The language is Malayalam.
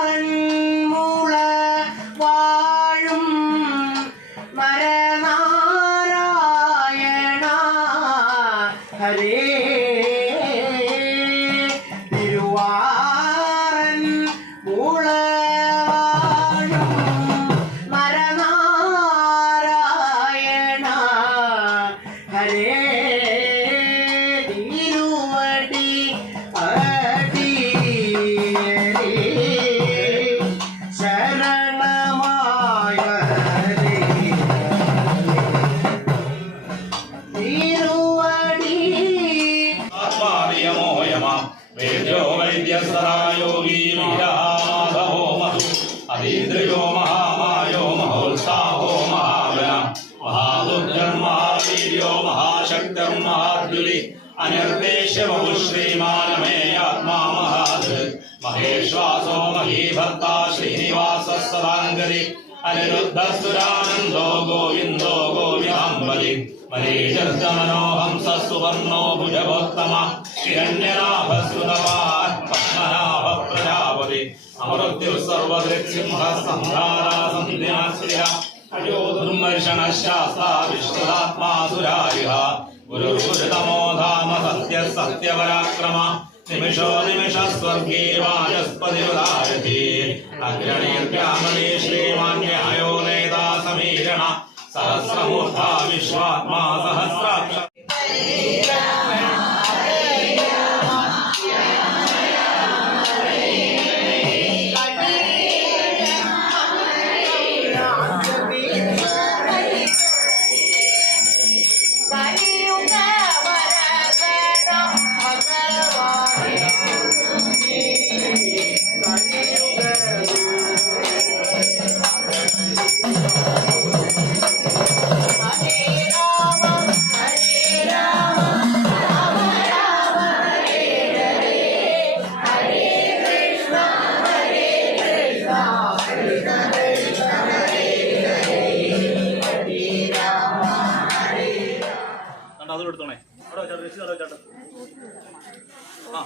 തിരുവാറന്മുള വാഴും നരനാരായണ ഹരേ തിരുവാറന്മുള വാഴും നരനാരായണ ഹരേ തിരുവടി वेद्यो वैद्यसरायोगी वीराधवो मधु अधीन्द्रियो महामायो महोत्साहो महाबला महादुर्जन्मा वीर्यो महाशक्तिर्महाद्युलि अनिर्देश्यवु श्रीमानमेयात्मा महाधृत् महेश्वासो महीभर्ता श्रीनिवासः सदाङ्गरि अनिरुद्धस्तुरानन्दो गोविन्दो गोविदाम्बलि मरीचर्दमनोहंसः सुवर्णो भुजगोत्तमः हिरण्यनाभस्तुतवान् पद्मनाभः प्रजापति अमृत्युः सर्वदृक्सिंहः सन्धारा सन्ध्याश्रिया अयो दुर्मर्षणः शास्ता विष्णुरात्मासुरारिः गुरुर्गुरुतमो धाम सत्यः सत्यपराक्रम निमिषो निमिषः स्वर्गे वाचस्पतिरुदायति अग्रणीर्व्यामने श्रीमान्यायो नेता समीरण सहस्रमूर्धा विश्वात्मा सहस्राक्ष എടുത്തോണേ അവിടെ രസീത് അവിടെ ചേട്ടാ ആ